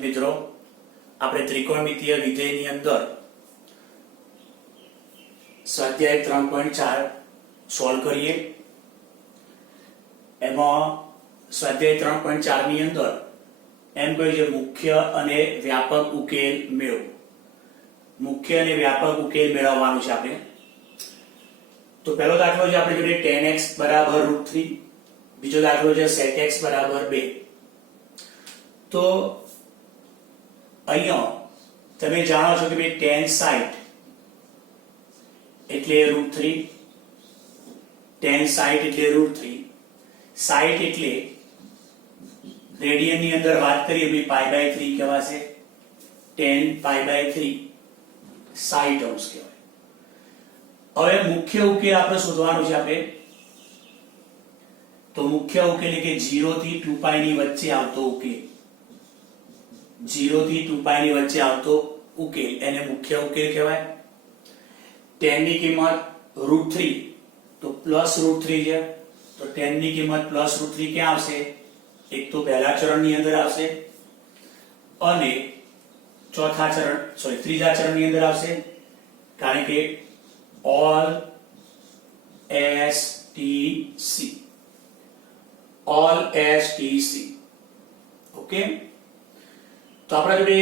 મિત્રો આપણે ત્રિકોણમિતીય વિધેયની અંદર સ્વાધ્યાય 3.4 સોલ્વ કરીએ। એમાં સ્વાધ્યાય 3.4 ની અંદર એમ કહ્યું છે મુખ્ય અને વ્યાપક ઉકેલ મેળવો। મુખ્ય અને વ્યાપક ઉકેલ મેળવવાનો છે આપણે। તો પહેલો દાખલો છે આપણે જોડે tan x √3, બીજો દાખલો છે sec x 2। તો અહીંયા તમે જાણો છો કે ભાઈ tan 60 એટલે √3, tan 60 એટલે √3, 60 એટલે રેડિયન ની અંદર વાત કરીએ ભાઈ π/3 કહેવાશે, tan π/3 60 અંશ કહેવાય। હવે મુખ્ય ઉકેલ આપણે શોધવાનો છે આપણે। તો મુખ્ય ઉકેલ એટલે કે 0 થી 2π ની વચ્ચે આવતો ઉકેલ, 0 થી 2π ની વચ્ચે આવતો ઉકેલ એને મુખ્ય ઉકેલ કહેવાય। tan ની કિંમત √3 તો +√3 છે, તો tan ની કિંમત +√3 ક્યાં આવશે? એક તો પહેલા ચરણની અંદર આવશે અને ત્રીજા ચરણની અંદર આવશે, કારણ કે all STC ઓકે। તો આપણા જોડે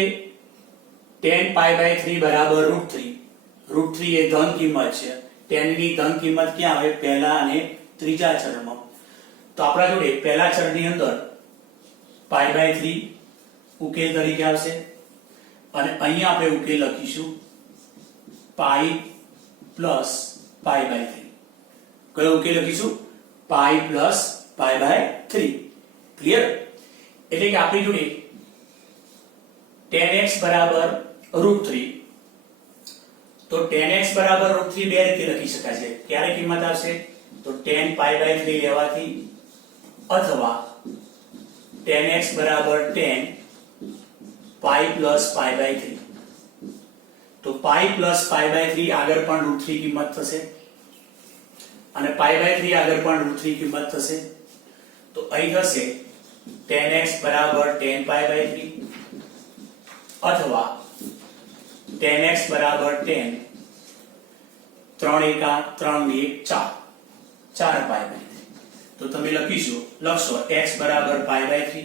tan π/3 બરાબર √3, √3 એ ધન કિંમત છે, tan ની ધન કિંમત ક્યાં આવે? પહેલા અને ત્રીજા ચરણમાં। તો આપણા જોડે પહેલા ચરણની અંદર π/3 ઉકેલ તરીકે આવશે અને અહીંયા આપણે ઉકેલ લખીશું π + π/3। કયો ઉકેલ લખીશું? π + π/3। ક્લિયર? એટલે કે આપણી જોડે tan x √3, તો tan x √3 બે રીતે લખી શકાય છે। ક્યારે કિંમત આવશે? તો tan π/3 લેવાથી, અથવા tan x tan π + π/3। તો π + π/3 આગળ પણ √3 કિંમત થશે અને π/3 આગળ પણ √3 કિંમત થશે। તો અહીં થશે tan x tan π/3 અથવા tan x tan 3 એકા 3 ની 1 4 π/3। તો તમે લખશો x π/3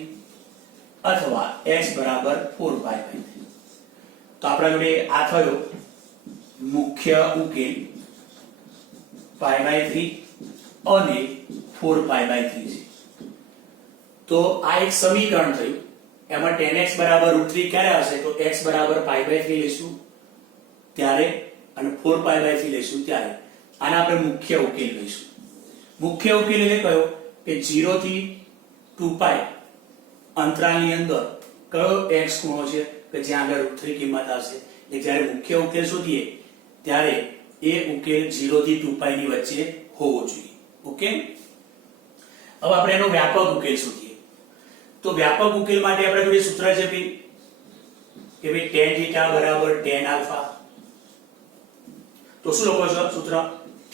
અથવા x 4π/3। તો આપણા જોડે આ થયો મુખ્ય ઉકેલ π/3 અને 4π/3 છે। તો આ એક સમીકરણ થયું। એમાં tan x √3 ક્યારે આવશે? તો x π/3 લેશું ત્યારે અને 4π/3 લેશું ત્યારે। આને આપણે મુખ્ય ઉકેલ લઈશું। મુખ્ય ઉકેલ એટલે કયો? કે 0 થી 2π અંતરાલની અંદર કયો x ખૂણો છે કે જ્યાં આગળ √3 કિંમત આવશે। એટલે જ્યારે મુખ્ય ઉકેલ શોધીએ ત્યારે એ ઉકેલ 0 થી 2π ની વચ્ચે હોવો જોઈએ। ઓકે। હવે આપણે એનો વ્યાપક ઉકેલ શોધીએ। તો વ્યાપક ઉકેલ માટે આપણે જોડે સૂત્ર છે કે ભાઈ tan θ tan α। તો શું લખો છો સૂત્ર? θ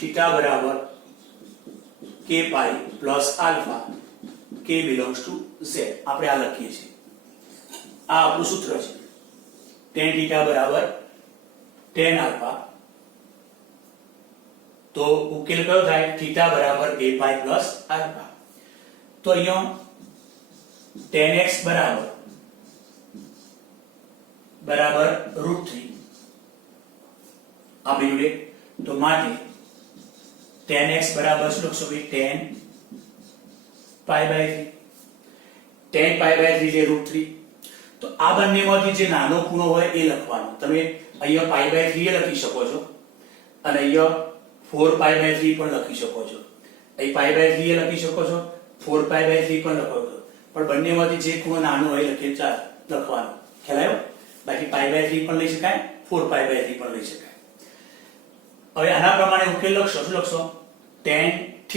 k π + α k belongs to z। આપણે આ લખીએ છીએ, આ આપણું સૂત્ર છે। tan θ tan α, તો ઉકેલ કયો થાય? θ k π + α। તો અહીંયા tan x √3 આપણી જોડે, તો માટે tan x બરાબર શું લખશો ભાઈ? tan π/3, tan π/3 જે √3। તો આ બંનેમાંથી જે નાનો ખૂણો હોય એ લખવાનો। તમે અહીંયા π/3 લખી શકો છો અને અહીંયા 4π/3 પણ લખી શકો છો। અહીં π/3 લખી શકો છો, 4π/3 પણ લખો છો, પણ બંનેમાંથી જે ખૂણો નાનો હોય લખવાનો। ખ્યાલ આવ્યો? બાકી π/3 પણ લઈ શકાય, 4π/3 પણ લઈ શકાય। હવે આના પ્રમાણે ઉકેલ લખશો, શું લખશો? tan θ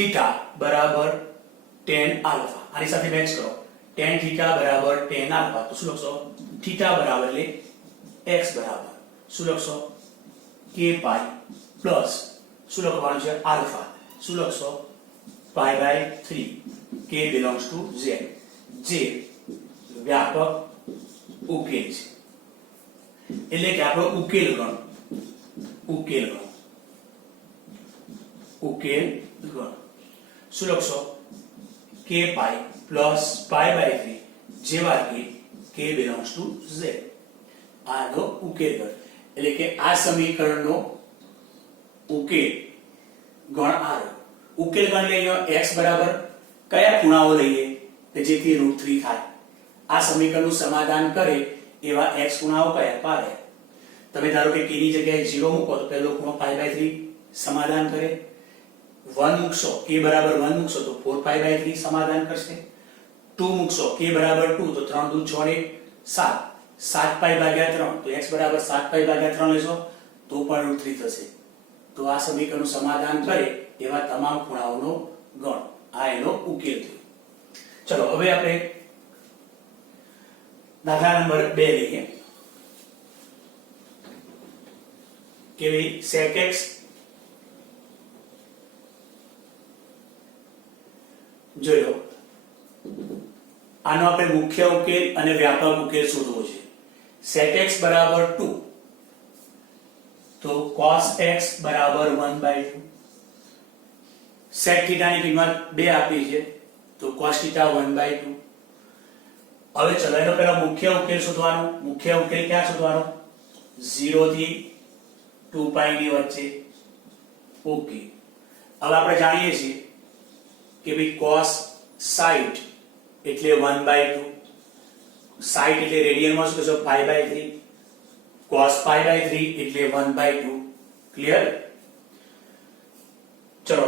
tan α। આની સાથે મેચ કરો, tan θ tan α। તો શું લખશો? θ એટલે x શું લખશો? k π પ્લસ શું લખવાનું છે? આલ્ફા। શું લખશો? π/3 k belongs to z। જે વ્યાપક ઉકેલ છે, એટલે કે આપણો ઉકેલ ગણો, ઉકેલ ગણો, ઉકેલ ગણો. શું લખશો? k pi plus pi by 3 જેવા કે k બિલોંગ્સ ટુ z. આનો ઉકેલ ગણ, એટલે કે આ સમીકરણનો ઉકેલ ગણ આ રહ્યો. ઉકેલ ગણ લઈએ x બરાબર કયા ખૂણાઓ લઈએ કે જેથી √3 થાય. આ સમીકરણનું સમાધાન કરે એવા x ખૂણાઓ કયા પાડે. તમે ધારો કે k ની જગ્યાએ 0 મૂકો તો પહેલો ખૂણો પાઈ બાય 3 સમાધાન કરે. 1 મૂકશો, k બરાબર 1 મૂકશો તો 4 પાઈ બાય 3 સમાધાન કરશે. 2 મૂકશો, k બરાબર 2 તો 3 દુ 6 ને 7, 7 પાઈ ભાગ્યા 3 તો x બરાબર 7 પાઈ ભાગ્યા 3 લેશો તો પણ √3 થશે. તો આ સમીકરણનું સમાધાન કરે એવા તમામ ખૂણાઓનો ગણ. આ એનો ઉકેલ થયો. ચલો હવે આપણે દાખલા નંબર 2 લઈએ. કે ભાઈ sec x જોઈ લો. આનો આપણે મુખ્ય ઉકેલ અને વ્યાપક ઉકેલ શોધવો છે. sec x બરાબર 2 તો cos x બરાબર 1/2. sec θ ની કિંમત 2 આપી છે તો cos θ 1/2. હવે ચલો એનો પહેલા મુખ્ય ઉકેલ શોધવાનો. મુખ્ય ઉકેલ ક્યાં શોધવાનો? 0 થી 2π ની વચ્ચે. ઓકે, હવે આપણે જાણીએ છીએ કે ભાઈ cos 60 એટલે 1/2, 60 એટલે રેડિયનમાં શું કહેશો? π/3, cos π/3 એટલે 1/2. ક્લિયર? ચલો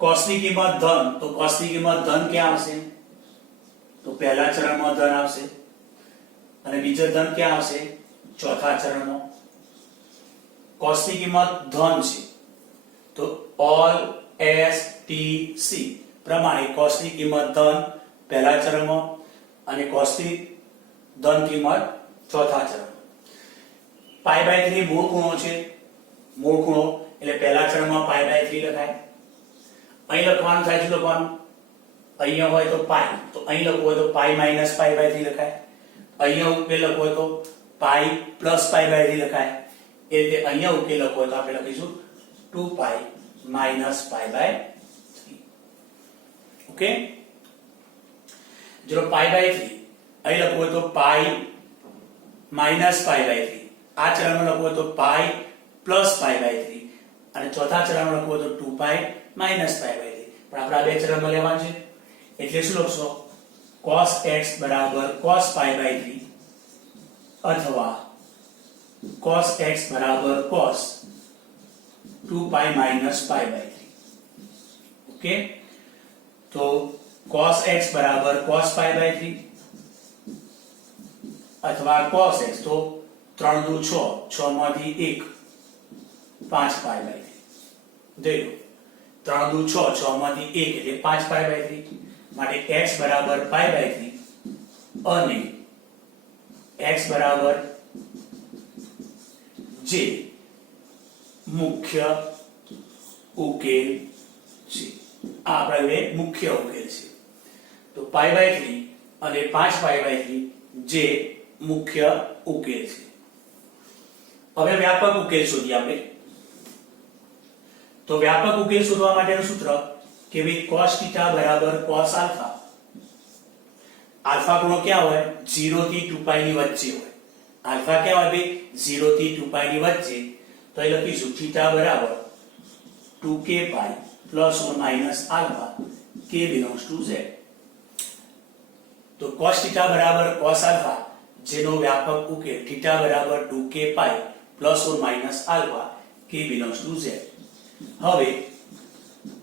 cos ની કિંમત ધન, તો cos ની કિંમત ધન ક્યાં આવશે? તો પહેલા ચરણમાં ધન આવશે અને બીજો ધન ક્યાં આવશે? ચોથા ચરણમાં. cos ની કિંમત ધન છે તો all s t c પ્રમાણે cos ની કિંમત ધન પહેલા ચરણમાં અને cos ની ધન કિંમત ચોથા ચરણમાં. π/3 મૂળ ખૂણો છે, મૂળ ખૂણો એટલે પહેલા ચરણમાં π/3 લખાય. અહીં લખવાનું થાય છે, લખવાનું અહીંયા હોય તો પાઈ, તો અહીં લખવું હોય તો પાઈ માઈનસ π/3 લખાય. અહીંયા ઉકેલ લખવો હોય તો પાઈ પ્લસ π/3 લખાય. એ રીતે અહીંયા ઉકેલ લખવો હોય તો આપણે લખીશું 2π માઈનસ π/3. ઓકે, જો π/3 અહીં લખવું હોય તો પાઈ માઈનસ π/3, આ ચરણમાં લખવું હોય તો પાઈ પ્લસ π/3 અને ચોથા ચરણમાં લખવું હોય તો 2π માઈનસ π/3. પણ આપણે આ બે ચરણમાં લેવાનું છે એટલે શું લખશો? cos x બરાબર cos π/3 અથવા cos x બરાબર cos 2π માઈનસ π/3. ઓકે, તો cos x બરાબર cos π/3 અથવા cos x તો 3 દુ 6, 6 માંથી 1 5 π/3. જોઈ લો 3 દુ 6, 6 માંથી 1 એટલે 5 π/3. માટે x બરાબર π/3 અને x બરાબર જે મુખ્ય ઉકેલ છે. આ આપણે મુખ્ય ઉકેલ છે. તો π/3 અને 5 π/3 જે મુખ્ય ઉકેલ છે. હવે વ્યાપક ઉકેલ શોધીએ આપણે. તો વ્યાપક ઉકેલ શોધવા માટેનું સૂત્ર કે ભાઈ cos θ બરાબર cos આલ્ફા. આલ્ફા ખૂણો ક્યાં હોય? 0 થી 2π ની વચ્ચે હોય. આલ્ફા ક્યાં હોય ભાઈ? 0 થી 2π ની વચ્ચે. તો એ લખીશું θ બરાબર 2k π plus or minus alpha k belongs to z. તો cos θ બરાબર cos આલ્ફા જેનો વ્યાપક ઉકેલ θ બરાબર 2k π plus or minus alpha k belongs to z. હવે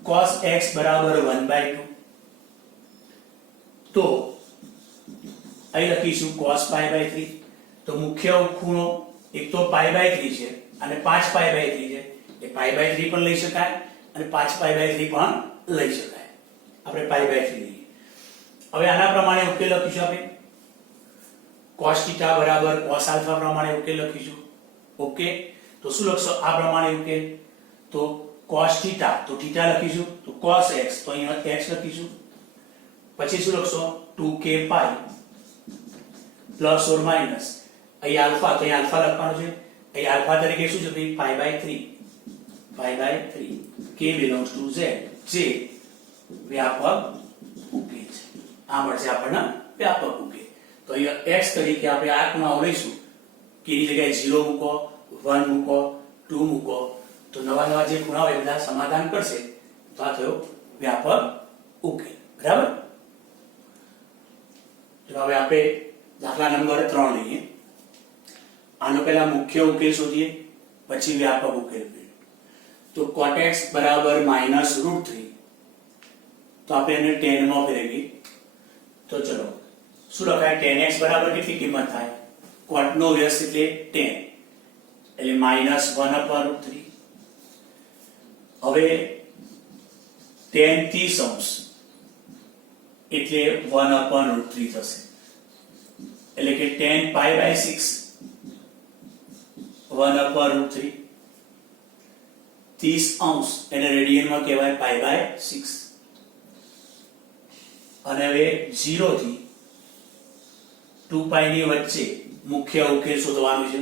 cos x બરાબર 1/2 તો અહીં લખીશું cos π/3. તો મુખ્ય ખૂણો એક તો π/3 છે અને 5 π/3 છે. એ π/3 પણ લઈ શકાય અને 5 π/3 પણ લઈ શકાય. આપણે π/3 લઈએ. હવે આના પ્રમાણે ઉકેલ લખીશું આપણે. cos θ બરાબર cos આલ્ફા પ્રમાણે ઉકેલ લખીશું. ઓકે, તો શું લખશો આ પ્રમાણે ઉકેલ? તો cos θ તો θ લખીશું, તો cos x તો અહીંયા x લખીશું. પછી શું લખશો? 2k π પ્લસ ઓર માઇનસ અહીં આલ્ફા, તો અહીં આલ્ફા લખવાનું છે, અહીં આલ્ફા તરીકે શું છે ભાઈ pi/3 k belongs to z, જે વ્યાપક ઉકેલ છે. આ મળશે આપણને વ્યાપક ઉકેલ. તો અહીંયા x તરીકે આપણે આ ખૂણાઓ લઈશું, k ની જગ્યાએ 0 મૂકો, 1 મૂકો, 2 મૂકો, તો નવા નવા જે ખૂણાઓ એ બધા સમાધાન કરશે, તો આ થયો વ્યાપક ઉકેલ. બરાબર. તો હવે આપણે દાખલા નંબર 3 લઈએ. આનો પહેલા મુખ્ય ઉકેલ શોધીએ, પછી વ્યાપક ઉકેલ. તો cot x બરાબર -√3, તો આપણે એને tan માં ફેરવીએ. તો ચલો શું લખાય? tan x બરાબર કેટલી કિંમત થાય? cot નો વ્યસ્ત એટલે tan, એટલે -1/√3. હવે tan 30° એટલે 1/√3 થશે, એટલે કે tan pi/6 1/√3. 30° એને રેડિયનમાં કહેવાય pi/6. અને હવે 0 થી 2π ની વચ્ચે મુખ્ય ઉકેલ શોધવાનું છે.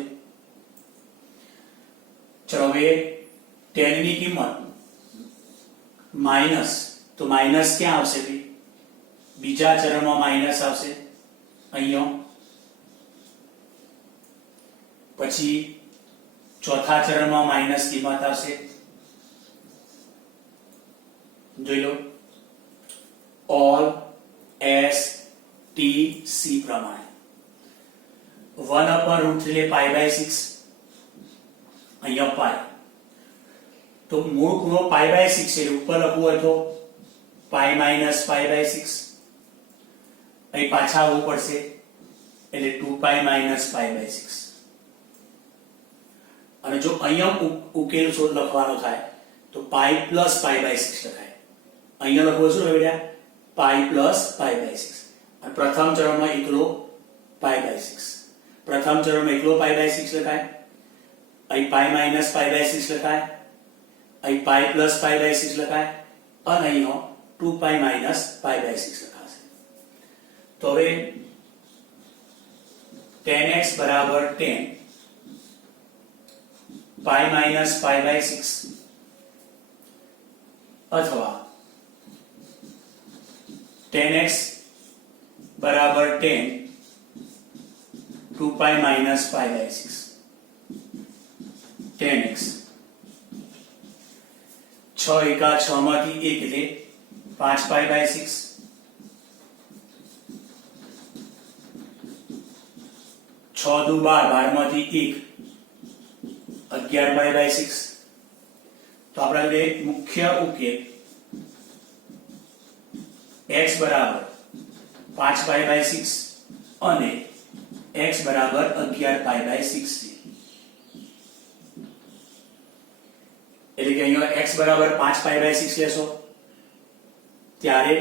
ચલો હવે tan ની કિંમત માઈનસ, તો માઈનસ ક્યાં આવશે ભાઈ? બીજા ચરણમાં માઈનસ આવશે અહીંયા, પછી ચોથા ચરણમાં માઈનસ કિંમત આવશે. જોઈ લો, ઓલ એસ ટી સી પ્રમાણે 1/√3 એટલે pi/6, અહીંયા પાઈ, તો મૂળ ખૂણો pi/6 છે, ઉપર લખવું હોય તો pi - pi/6, અહીં પાછા આવવું પડશે એટલે 2π - pi/6. અને જો અહીંયા ઉકેલ શોધ લખવાનો થાય તો pi + pi/6 લખાય. અહીંયા લખવું શું બેટા? pi + pi/6. અને પ્રથમ ચરણમાં એકલો pi/6, પ્રથમ ચરણમાં એકલો pi/6 લખાય, અહીં pi - pi/6 લખાય, અહીં pi + pi/6 લખાય, અને અહીંયા 2π - pi/6 લખાશે. તો હવે tan x બરાબર tan pi - pi/6 અથવા tan x બરાબર tan 2π - pi/6. tan x 6 એકા 6 માંથી 1 એટલે 5π/6, 6 દુ 12, 12 માંથી 1 11π/6. તો આપણે મુખ્ય ઉકેલ x બરાબર 5π/6 અને x બરાબર 11π/6 છે. એટલે કે અહીંયા x બરાબર 5π/6 લેશો ત્યારે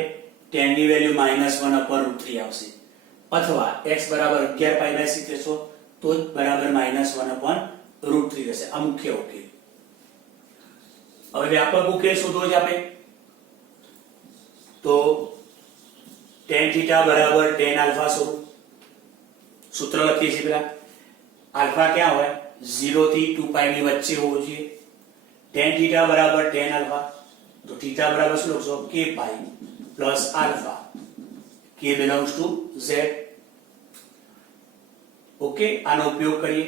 tan ની વેલ્યુ -1/√3 આવશે, અથવા x બરાબર 11π/6 લેશો તો જ બરાબર -1/√3 રહેશે. આ મુખ્ય ઉકેલ. હવે વ્યાપક ઉકેલ શોધવો છે આપણે, તો tan θ બરાબર tan આલ્ફા સૂત્ર લખીએ છીએ. પેલા આલ્ફા ક્યાં હોય? 0 થી 2π ની વચ્ચે હોવું જોઈએ. tan θ બરાબર tan આલ્ફા, તો θ બરાબર શું લખશો? k pi plus alpha, k belongs to z. Okay, આનો ઉપયોગ કરીએ.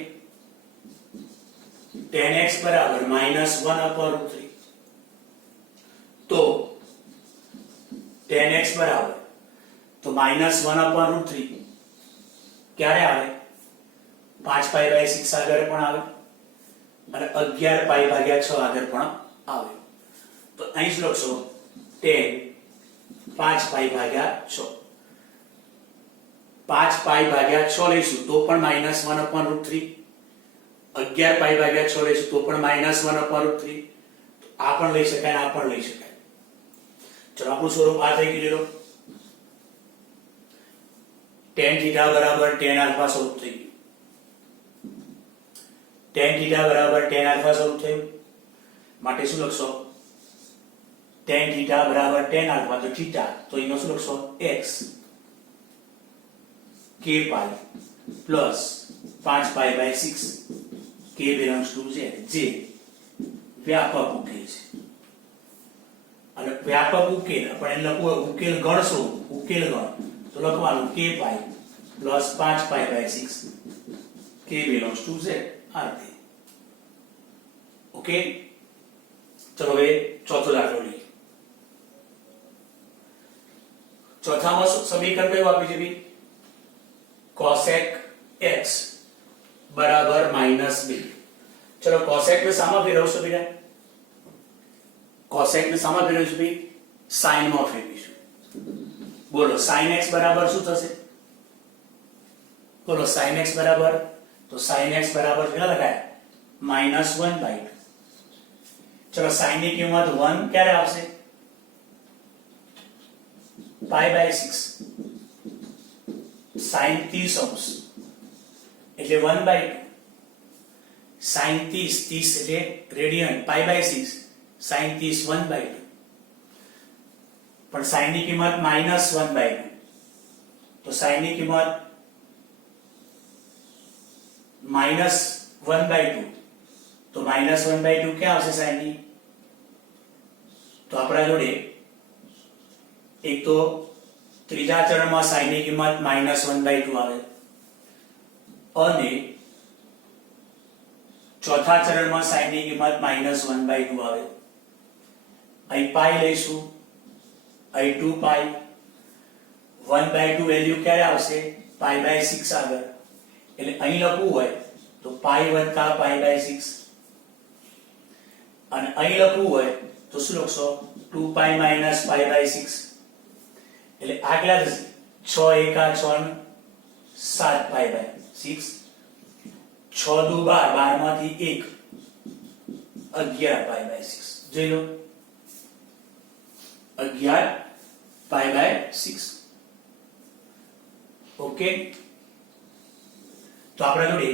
tan x બરાબર -1/√3, તો tan x બરાબર તો -1/√3 ક્યારે આવે? 5π/6 આગળ પણ આવે અને 11π/6 આગળ પણ આવે. તો અહીં શું લખશો? tan 5π/6. 5π/6 લઈશું તો પણ -1/√3, 11π/6 લઈશું તો પણ -1/√3. આ પણ લઈ શકાય, આ પણ લઈ શકાય. ચલો આપણું સ્વરૂપ આ થઈ ગયું. tan θ બરાબર tan આલ્ફા સ્વરૂપ થઈ ગયું. tan θ બરાબર tan આલ્ફા સ્વરૂપ થયું. માટે શું લખશો? tan θ બરાબર tan આલ્ફા, તો θ તો અહીંયા શું લખશો? x k pi plus 5π/6 k belongs to z, જે વ્યાપક ઉકેલ છે. અને વ્યાપક ઉકેલ આપણે લખવું ઉકેલ ગણશો, ઉકેલ ગણ તો લખવાનું k pi plus 5π/6 k belongs to z આ રીતે. ઓકે, ચલો હવે ચોથો દાખલો લઈએ. ચોથામાં સમીકરણ કયું આપ્યું છે ભાઈ? cosec x બરાબર -2. ચલો cosec ને સામા ફેરવશો બેટા? cosec ને સામા ફેરવશું ભાઈ? sin માં ફેરવીશું. બોલો sin x બરાબર શું થશે? બોલો sin x બરાબર, તો sin x બરાબર કેટલા લખાય? -1/2. ચલો sin ની કિંમત 1 ક્યારે આવશે? π/6. sin 30 એટલે 1/2. sin 30 એટલે રેડિયન, π/6 sin 30 1/2. પણ sin ની કિંમત -1/2. તો sin ની કિંમત -1/2. તો -1/2 ક્યાં આવશે sin ની? તો આપણા જોડે એક તો ત્રીજા ચરણમાં sin ની કિંમત -1/2 આવે અને ચોથા ચરણમાં sin ની કિંમત -1/2 આવે. અહીં પાઈ લઈશું, અહીં 2π, 1/2 વેલ્યુ ક્યારે આવશે? π/6 આગળ. એટલે અહીં લખવું હોય તો π વત્તા π/6 અને અહીં લખવું હોય તો શું લખશો? 2π - π/6. એટલે આ કેટલા થશે? 6 એકા 6 7π/6. 6 દુ 12, 12 માંથી 1 11π/6. જોઈ લો 11π/6. ઓકે, તો આપણે જોડે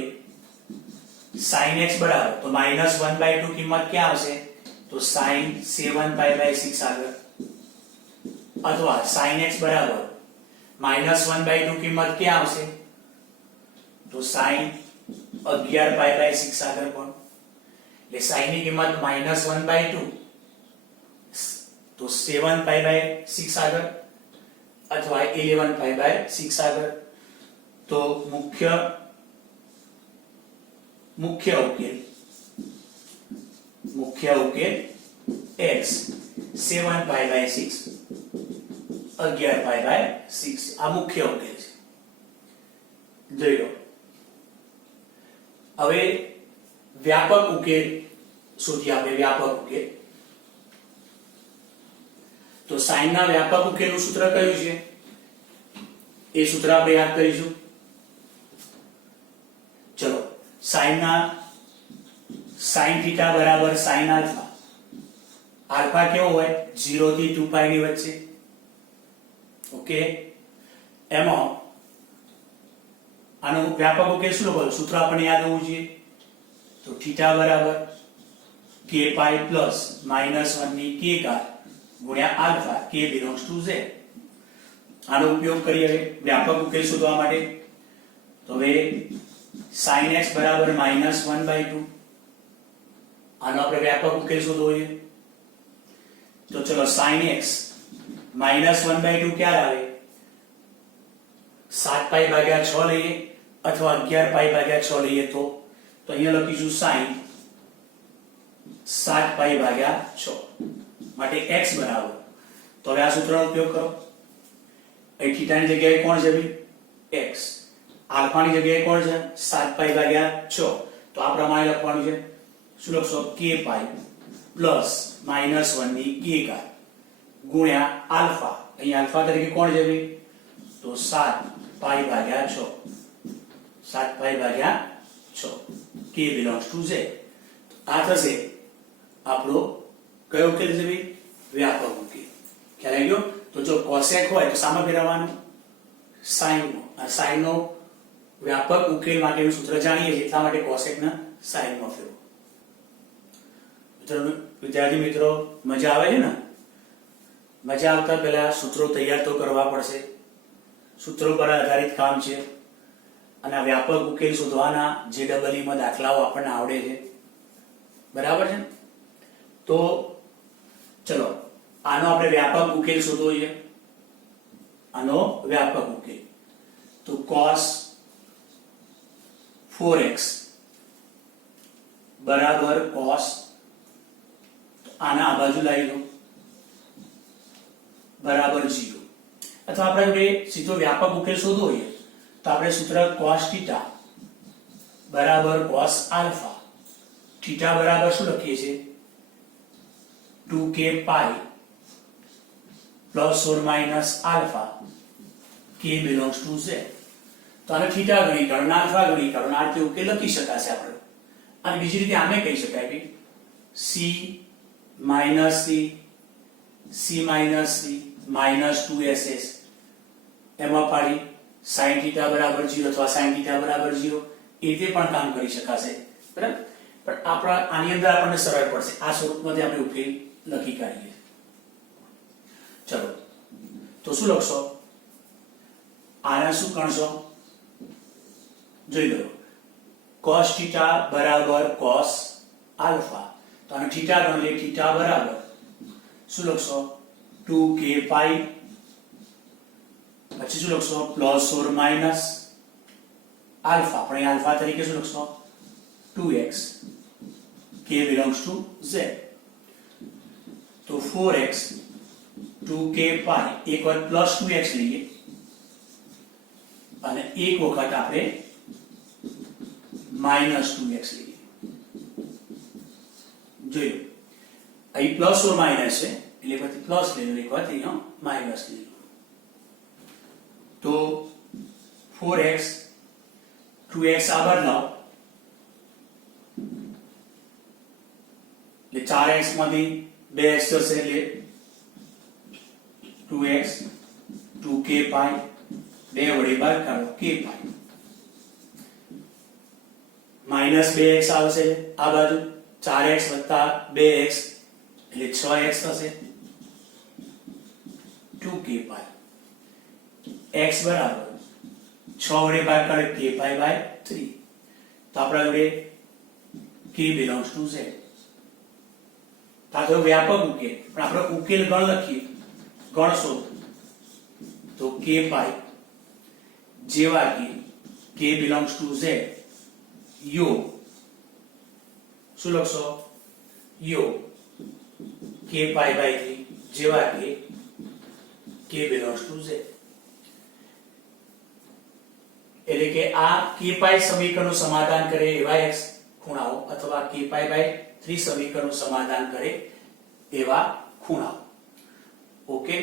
sin x બરાબર તો -1/2 કિંમત ક્યાં આવશે? તો sin 7π/6 આગળ. અથવા sin x બરાબર -1/2 કિંમત ક્યાં આવશે? તો sin 11π/6 આગળ. પણ એટલે sin ની કિંમત -1/2 તો 7π/6 આગળ અથવા 11π/6 આગળ. તો મુખ્ય ઉકેલ x 7π/6 11π/6 આ મુખ્ય ઉકેલ છે. જોઈ લો હવે વ્યાપક ઉકેલ શોધીએ આપણે. વ્યાપક ઉકેલ તો sin ના વ્યાપક ઉકેલનું સૂત્ર કયું છે? એ સૂત્ર આપણે યાદ કરીશું. ચલો sin θ બરાબર sin આલ્ફા. આલ્ફા કેવો હોય? 0 થી 2π ની વચ્ચે. ઓકે, એમાં આનો વ્યાપક ઉકેલ શું લખો? સૂત્ર આપણને યાદ હોવું જોઈએ. તો θ બરાબર k પાઈ પ્લસ -1 ની k ઘાત ગુણ્યા alpha, k belongs to z. આનો ઉપયોગ કરીએ હવે વ્યાપક ઉકેલ શોધવા માટે. તો હવે sin x બરાબર -1/2. આનો આપણે વ્યાપક ઉકેલ શોધવો છે. તો ચલો sin x -1/2 ક્યારે આવે? 7π/6 લઈએ અથવા 11π/6 લઈએ તો અહીંયા લખીશું sin 7π/6 માટે x બરાબર. તો હવે આ સૂત્રનો ઉપયોગ કરો. અહીં θ ની જગ્યાએ કોણ છે ભાઈ? x. આલ્ફા ની જગ્યાએ કોણ છે? 7π/6. તો આ પ્રમાણે લખવાનું છે. શું લખશો? k પાઈ પ્લસ -1 ની k ઘાત ગુણ્યા આલ્ફા. અહીં આલ્ફા તરીકે કોણ છે ભાઈ? તો 7π/6. 7π/6 k બિલોંગ્સ ટુ z. આ થશે આપણો કયો ઉકેલ છે ભાઈ? વ્યાપક ઉકેલ. ખ્યાલ આવી ગયો? તો જો cosec હોય તો સામા ફેરવવાનું sin નો. આ sin નો વ્યાપક ઉકેલ માટેનું સૂત્ર જાણીએ છીએ એટલા માટે cosec ના sin માં ફેરવો. વિદ્યાર્થી મિત્રો મજા આવે છે ને? મજા આવતા પહેલા સૂત્રો તૈયાર તો કરવા પડશે. સૂત્રો પર આધારિત કામ છે. અને વ્યાપક ઉકેલ શોધવાના JEE માં દાખલાઓ આપણને આવડે છે, બરાબર છે. તો ચલો આનો આપણે વ્યાપક ઉકેલ શોધવો છે. આનો વ્યાપક ઉકેલ તો cos 4x બરાબર cos, આના આ બાજુ લાવી લો, બરાબર 0. અથવા આપણે સીધો વ્યાપક ઉકેલ શોધવો હોય તો આપણે સૂત્ર cos θ બરાબર cos આલ્ફા. θ બરાબર શું લખીએ છીએ 2k pi plus or minus alpha k belongs to z. તો આને θ ગણી કાઢો, આલ્ફા ગણી કાઢો, આ રીતે ઉકેલ લખી શકાશે આપણે. અને બીજી રીતે આને કહી શકાય કે c minus c minus c minus 2ss એમાં પાડી sin θ બરાબર 0 અથવા sin θ બરાબર 0 એ રીતે પણ કામ કરી શકાશે, બરાબર. પણ આપણા આની અંદર આપણને સરળ પડશે, આ સ્વરૂપમાંથી આપણે ઉકેલ લખી કાઢીએ. ચલો તો શું લખશો? આને શું ગણશો? જોઈ લો, cos θ બરાબર cos આલ્ફા. તો આને θ ગણ લે, θ બરાબર શું લખશો 2k પાઈ, પછી શું લખશો પ્લસ ઓર માઇનસ આલ્ફા, આપણે આલ્ફા તરીકે શું લખશો 2x, k belongs to z. તો 4x 2k પાઈ, એક વાર પ્લસ 2x લઈએ અને એક વખત આપણે માઇનસ 2x લઈએ. જોયું અહીં પ્લસ ઓર માઇનસ છે એટલે પછી પ્લસ લઈ લો, એક વાર અહીંયા માઇનસ લઈ લો. તો 4x 2x આ બદલાવ એટલે 4x માંથી 2x જશે એટલે 2x 2k પાઈ, 2 વડે બાદ કાઢો k પાઈ, માઇનસ 2x આવશે આ બાજુ, 4x વત્તા 2x એટલે 6x થશે, 2k પાઈ. x બરાબર 6 વડે બાદ કાઢે k પાઈ બાય 3. તો આપણા જોડે k belongs to z. તો વ્યાપક ઉકેલ, પણ આપણે ઉકેલ ગણ લખીએ, ગણ શોધ તો k પાઈ જેવા કે k belongs to z યોગ શું લખશો યોગ k પાઈ બાય 3 જેવા કે k belongs to z. એટલે કે આ k પાઈ સમીકરણનું સમાધાન કરે એવા x ખૂણાઓ અથવા k પાઈ બાય 3 સમીકરણનું સમાધાન કરે એવા ખૂણાઓ. ઓકે.